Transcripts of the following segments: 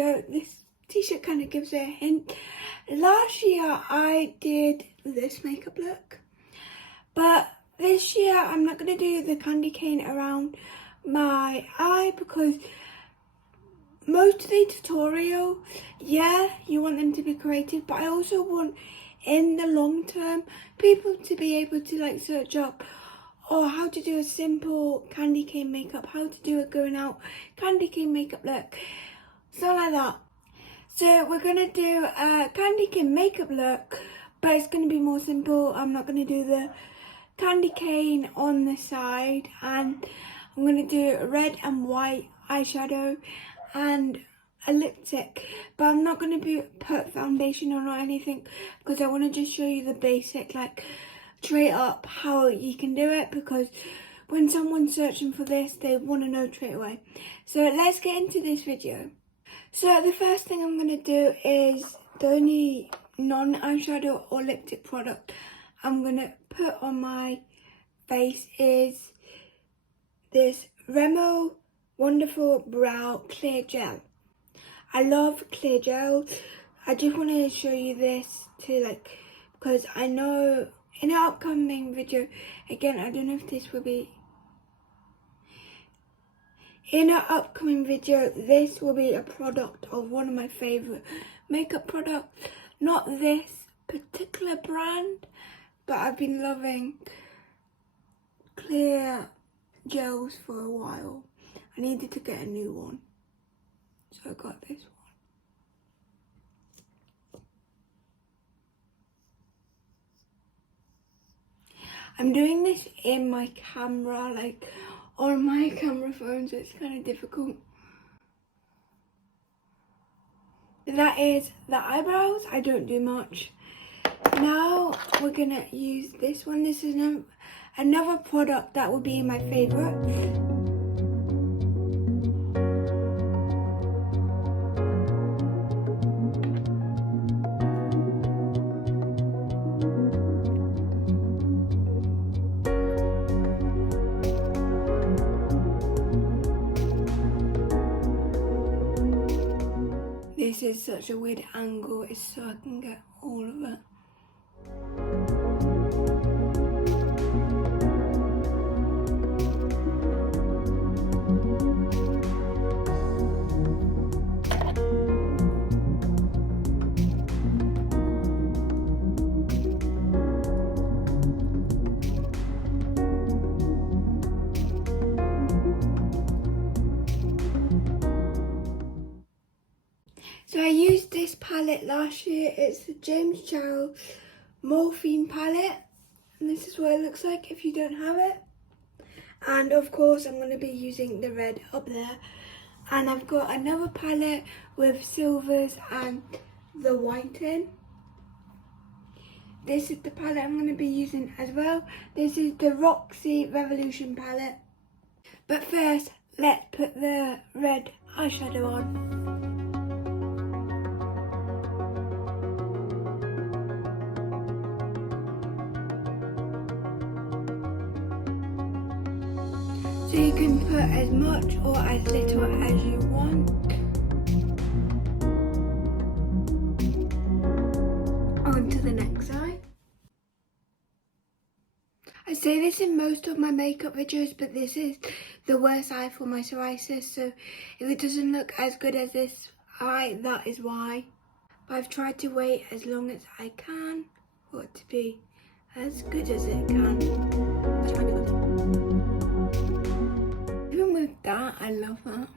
video, this t-shirt kind of gives it a hint. Last year I did this makeup look, but this year I'm not going to do the candy cane around my eye because most of the tutorial, yeah, you want them to be creative, but I also want in the long term people to be able to like search up how to do a simple candy cane makeup, how to do a going out candy cane makeup look, something like that. So we're going to do a candy cane makeup look, but it's going to be more simple. I'm not going to do the candy cane on the side, and I'm going to do red and white eyeshadow and a lipstick, but I'm not going to put foundation on or anything because I want to just show you the basic, like straight up how you can do it, because when someone's searching for this they want to know straight away. So let's get into this video. So the first thing I'm going to do is the only non-eyeshadow or lipstick product I'm going to put on my face is this Remo Wonderful Brow Clear Gel. I love clear gel. I just want to show you this too, because I know in an upcoming video, again, I don't know if this will be in an upcoming video, this will be a product of one of my favourite makeup products. Not this particular brand, but I've been loving clear gels for a while. I needed to get a new one, so I got this one. I'm doing this in my camera, on my camera phone, so it's kind of difficult. That is the eyebrows. I don't do much. Now we're gonna use this one. This is another product that would be my favourite. This is such a weird angle, it's so I can get all of it. So I used this palette last year. It's the James Charles Morphine palette. And this is what it looks like if you don't have it. And of course I'm going to be using the red up there. And I've got another palette with silvers and the white in. This is the palette I'm going to be using as well. This is the Roxy Revolution palette. But first, let's put the red eyeshadow on. So you can put as much or as little as you want. On to the next eye. I say this in most of my makeup videos, but this is the worst eye for my psoriasis, so if it doesn't look as good as this eye, that is why. But I've tried to wait as long as I can for it to be as good as it can. Even with that, I love that.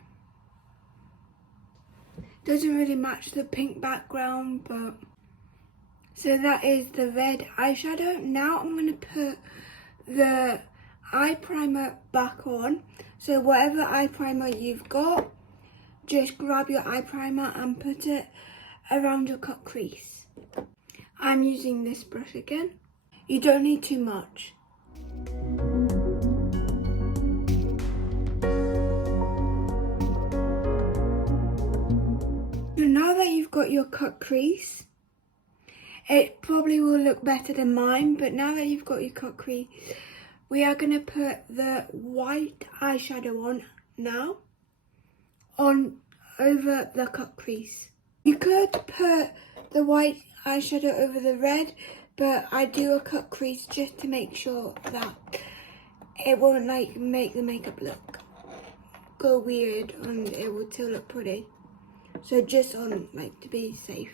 Doesn't really match the pink background, but... So that is the red eyeshadow. Now I'm going to put the eye primer back on. So whatever eye primer you've got, just grab your eye primer and put it around your cut crease. I'm using this brush again. You don't need too much. So now that you've got your cut crease, it probably will look better than mine, but now that you've got your cut crease, we are going to put the white eyeshadow on now, on over the cut crease. You could put the white eyeshadow over the red, but I do a cut crease just to make sure that it won't like make the makeup look go weird and it will still look pretty. So just on like to be safe.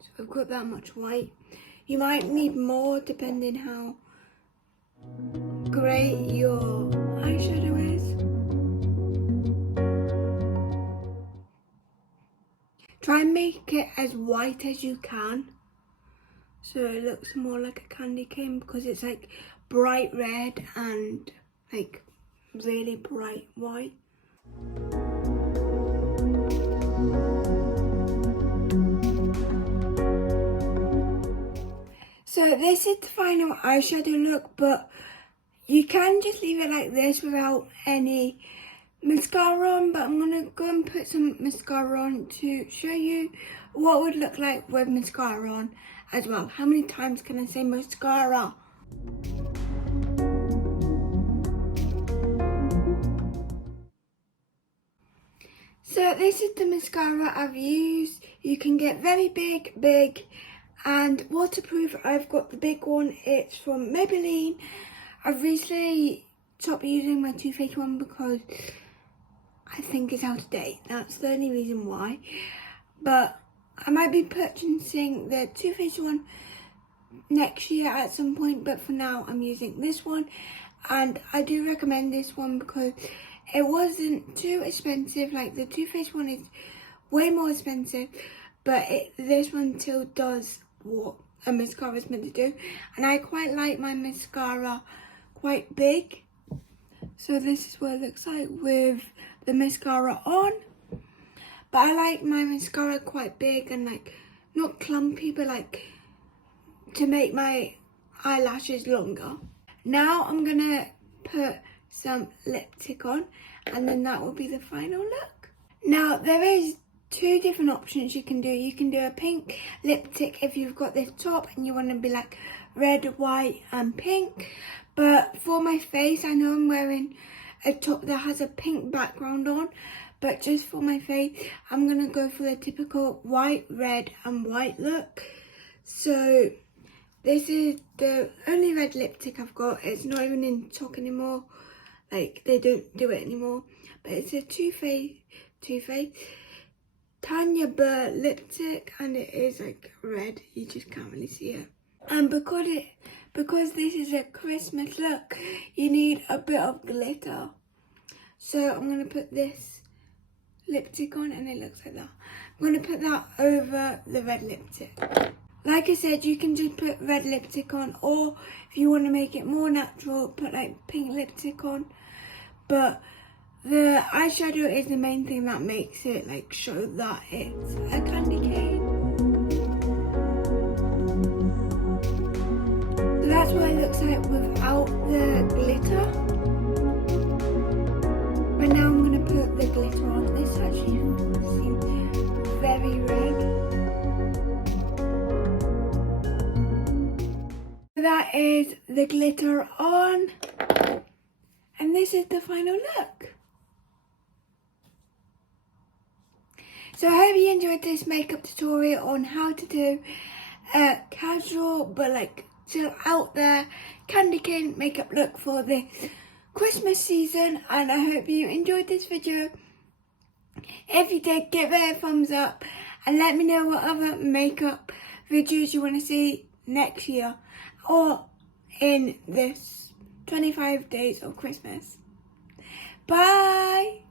So I've got that much white. You might need more depending how great your eyeshadow is. Try and make it as white as you can, so it looks more like a candy cane, because it's like bright red and like really bright white. So this is the final eyeshadow look, but you can just leave it like this without any mascara on, but I'm going to go and put some mascara on to show you what would look like with mascara on as well. How many times can I say mascara? So this is the mascara I've used. You can get very big and waterproof. I've got the big one. It's from Maybelline. I've recently stopped using my Too Faced one because I think it's out of date. That's the only reason why. But I might be purchasing the Too Faced one next year at some point, but for now I'm using this one, and I do recommend this one because it wasn't too expensive. Like the Too Faced one is way more expensive, but this one still does what a mascara is meant to do, and I quite like my mascara quite big. So this is what it looks like with the mascara on. But I like my mascara quite big and like not clumpy, but like to make my eyelashes longer. Now I'm gonna put some lipstick on, and then that will be the final look. Now there is two different options you can do. You can do a pink lipstick if you've got this top and you want to be like red, white and pink. But for my face, I know I'm wearing a top that has a pink background on, but just for my face, I'm going to go for the typical white, red and white look. So this is the only red lipstick I've got. It's not even in stock anymore. Like, they don't do it anymore. But it's a Too Faced Tanya Burr lipstick, and it is like red. You just can't really see it. And because this is a Christmas look, you need a bit of glitter. So I'm going to put this lipstick on, and it looks like that. I'm going to put that over the red lipstick. Like I said, you can just put red lipstick on, or if you want to make it more natural, put like pink lipstick on. But the eyeshadow is the main thing that makes it like show that it's a candy cane. So that's what it looks like without the glitter. But now I'm going to put the glitter on. This actually seems very red. That is the glitter on. And this is the final look. So I hope you enjoyed this makeup tutorial on how to do a casual but like still out there candy cane makeup look for the Christmas season, and I hope you enjoyed this video. If you did, give it a thumbs up and let me know what other makeup videos you want to see next year or in this 25 days of Christmas. Bye!